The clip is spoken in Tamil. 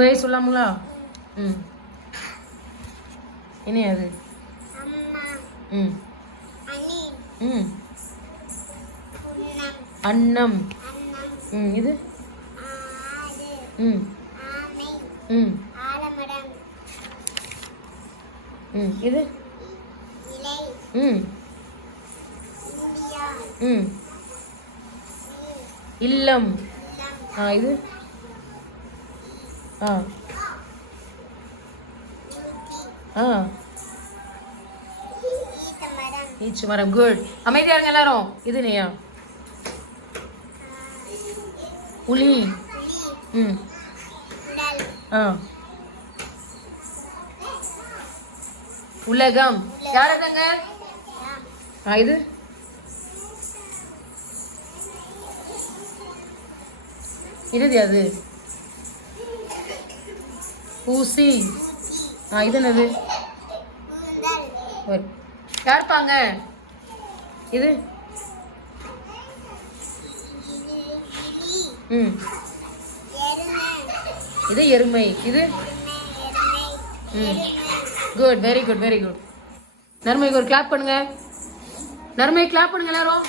சொல்லாமுங்களா? ம். இனி அது. ம். ம். அன்னம். ம். இது. ம். ம். ம். இது. ம். ம். இல்லம். இது. ஈச்சு மரம். குட். அமைதியா இருங்க எல்லாரும். இது நீயா? புலி. ம். உலகம். யாரதாங்க? இது. இது அது. ஊசி. இது என்னது? யார்ப்பாங்க? இது. ம். இது எருமை. இது. ம். Good. Very good, very good. நர்மைக்கு ஒரு கிளாப் பண்ணுங்க. நர்மை கிளாப் பண்ணுங்க எல்லாரும்.